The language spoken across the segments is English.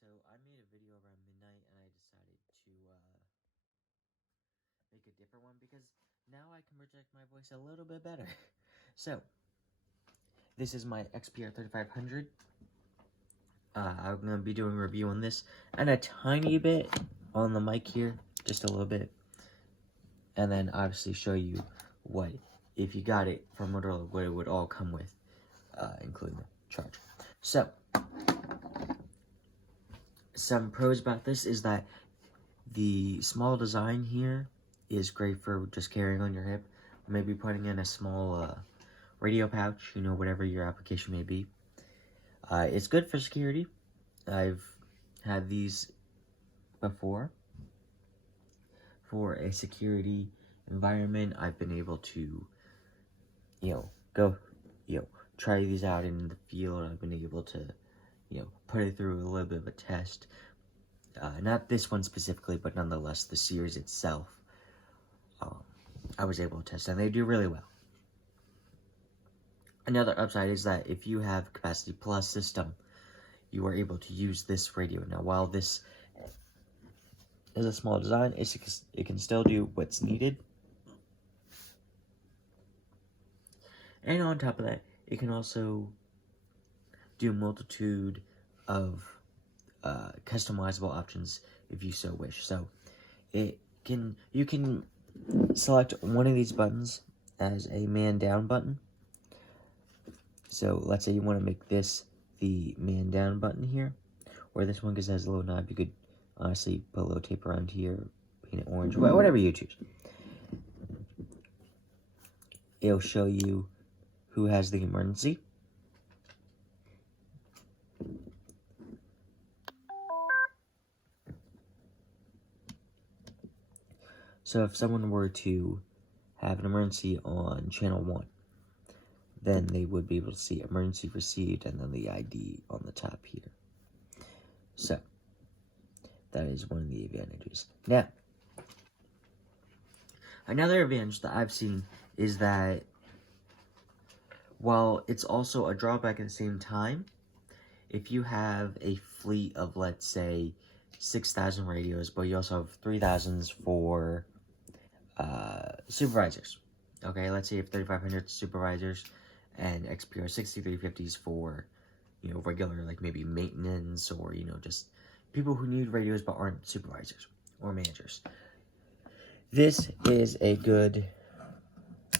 So I made a video around midnight and I decided to make a different one because now I can project my voice a little bit better. So, this is my XPR3500. I'm going to be doing a review on this and a tiny bit on the mic here, just a little bit. And then obviously show you what, if you got it from Motorola, what it would all come with, including the charger. So, some pros about this is that the small design here is great for just carrying on your hip, maybe putting in a small radio pouch, you know, whatever your application may be. It's good for security. I've had these before. For a security environment, I've been able to, try these out in the field. I've been able to, put it through a little bit of a test. Not this one specifically, but nonetheless, the series itself, I was able to test, and they do really well. Another upside is that if you have Capacity Plus system, you are able to use this radio. Now, while this is a small design, it can still do what's needed. And on top of that, it can also do a multitude of customizable options if you so wish. So you can select one of these buttons as a man down button. So let's say you want to make this the man down button here, or this one because it has a little knob. You could honestly put a little tape around here, paint it orange, whatever you choose. It'll show you who has the emergency. So if someone were to have an emergency on channel 1, then they would be able to see emergency received and then the ID on the top here. So that is one of the advantages. Now, another advantage that I've seen is that while it's also a drawback at the same time, if you have a fleet of, let's say, 6,000 radios, but you also have 3,000s for supervisors. Okay, let's say you have 3,500 supervisors and XPR3550s for, regular, like maybe maintenance or, just people who need radios but aren't supervisors or managers. This is a good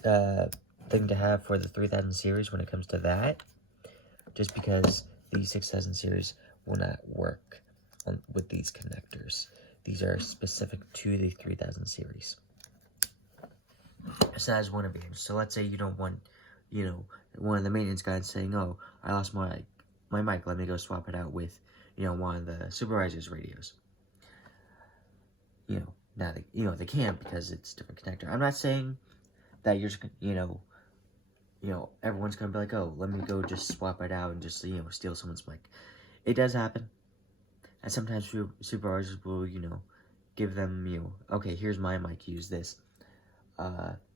thing to have for the 3000 series when it comes to that, just because the 6000 series will not work with these connectors. These are specific to the 3000 series. So that's one advantage. So let's say you don't want, one of the maintenance guys saying, "Oh, I lost my mic, let me go swap it out with, one of the supervisor's radios." Now they can't because it's a different connector. I'm not saying that you're just, everyone's gonna be like, "Oh, let me go just swap it out and just, steal someone's mic." It does happen. And sometimes supervisors will, give them, "Okay, here's my mic, use this."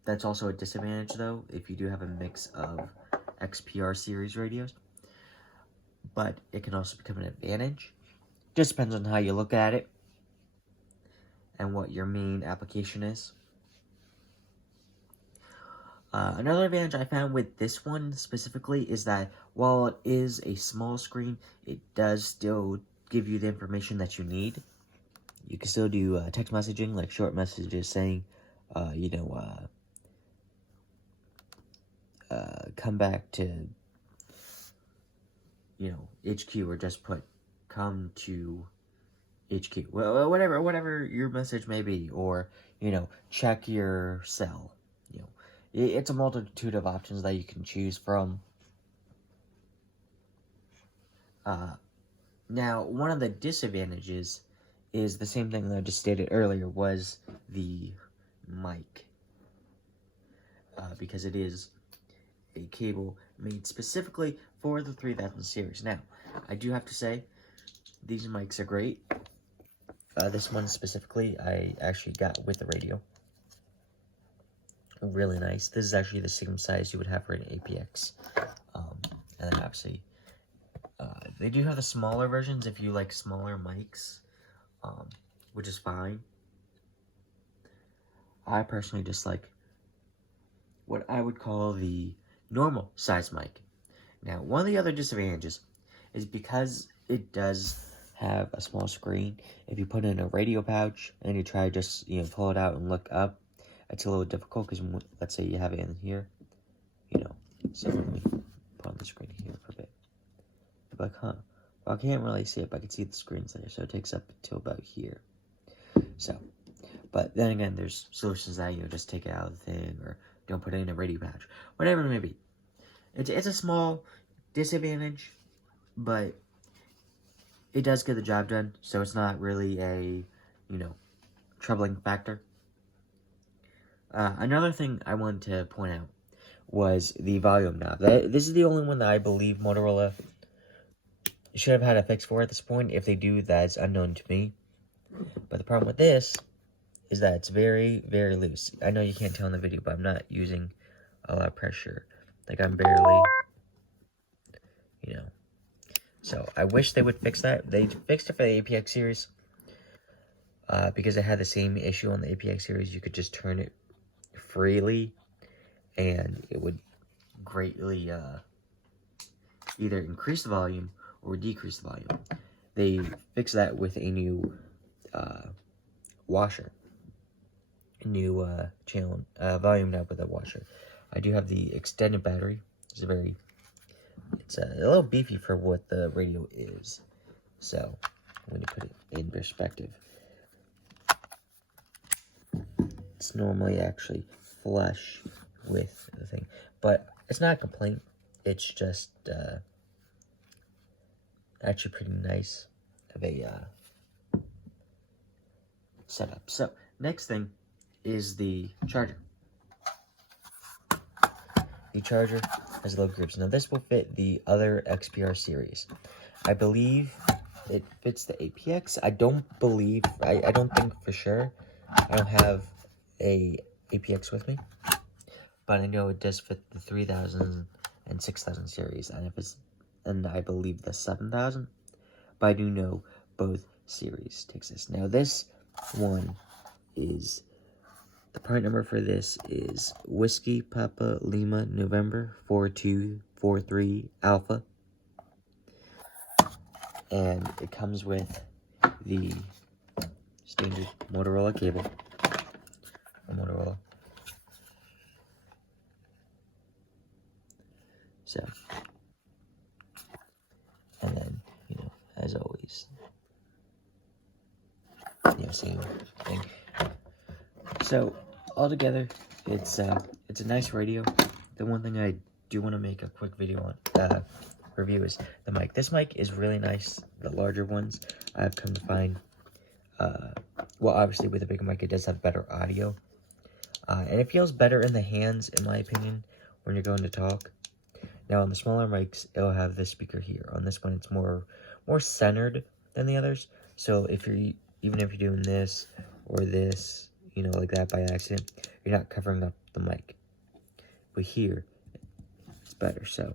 That's also a disadvantage, though, if you do have a mix of XPR series radios. But it can also become an advantage. Just depends on how you look at it and what your main application is. Another advantage I found with this one specifically is that while it is a small screen, it does still give you the information that you need. You can still do text messaging, like short messages saying, come back to, HQ, or just put come to HQ. Well, whatever your message may be, or, check your cell. It's a multitude of options that you can choose from. Now, one of the disadvantages is the same thing that I just stated earlier, was the mic. Because it is a cable made specifically for the 3000 series. Now, I do have to say, these mics are great. This one specifically, I actually got with the radio. Really nice. This is actually the same size you would have for an APX. And then obviously, They do have the smaller versions if you like smaller mics, which is fine. I personally just like what I would call the normal size mic. Now, one of the other disadvantages is because it does have a small screen. If you put it in a radio pouch and you try to just, pull it out and look up, it's a little difficult because let's say you have it in here, so let me put on the screen here for a bit. You're like, huh, well, I can't really see it, but I can see the screen's there, so it takes up until about here. So, but then again, there's solutions that, just take it out of the thing or don't put it in a radio pouch, whatever it may be. It's a small disadvantage, but it does get the job done, so it's not really a, troubling factor. Another thing I wanted to point out was the volume knob. This is the only one that I believe Motorola should have had a fix for at this point. If they do, that's unknown to me. But the problem with this is that it's very, very loose. I know you can't tell in the video, but I'm not using a lot of pressure. Like, I'm barely, So, I wish they would fix that. They fixed it for the APX series. Because it had the same issue on the APX series. You could just turn it freely, and it would greatly either increase the volume or decrease the volume. They fixed that with a new washer. A new channel volume knob with a washer. I do have the extended battery. It's a little beefy for what the radio is. So, I'm going to put it in perspective. It's normally actually flush with the thing. But it's not a complaint. It's just actually pretty nice of a setup. So, next thing is the charger. The charger has low grips. Now, this will fit the other XPR series. I believe it fits the APX. I don't think for sure. I don't have a APX with me, but I know it does fit the 3000 and 6000 series, and I believe the 7000, but I do know both series takes this. Now, this one is, the part number for this is Whiskey Papa Lima November 4243 Alpha, and it comes with the standard Motorola cable. Motorola. So, and then, as always, same thing. So, altogether, it's a nice radio. The one thing I do want to make a quick video on, review is the mic. This mic is really nice. The larger ones, I've come to find, well, obviously with a bigger mic, it does have better audio. And it feels better in the hands, in my opinion, when you're going to talk. Now, on the smaller mics, it'll have this speaker here. On this one, it's more centered than the others. So, even if you're doing this or this, like that by accident, you're not covering up the mic. But here, it's better. So,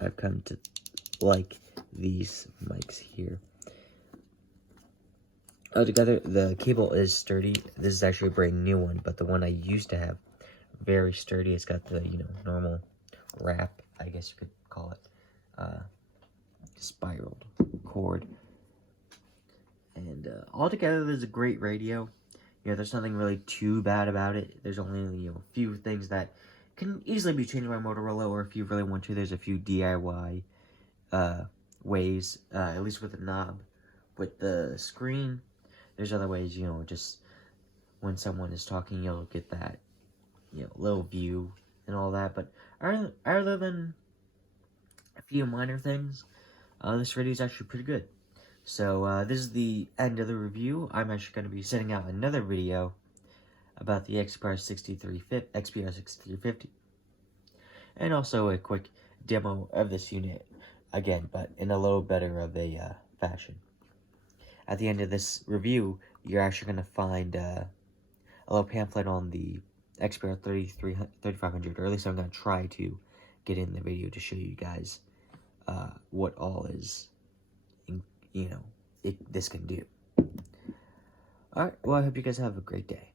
I've come to like these mics here. Altogether, the cable is sturdy. This is actually a brand new one, but the one I used to have, very sturdy. It's got the, normal wrap, I guess you could call it, spiraled cord. And altogether, there's a great radio. There's nothing really too bad about it. There's only, a few things that can easily be changed by Motorola, or if you really want to, there's a few DIY ways, at least with the knob. With the screen, there's other ways, just when someone is talking, you'll get that, little view and all that. But other than a few minor things, this radio is actually pretty good. So, this is the end of the review. I'm actually going to be sending out another video about the XPR6350, and also a quick demo of this unit, again, but in a little better of a fashion. At the end of this review, you're actually going to find a little pamphlet on the XPR3500, or at least I'm going to try to get in the video to show you guys what all is, this can do. Alright, well, I hope you guys have a great day.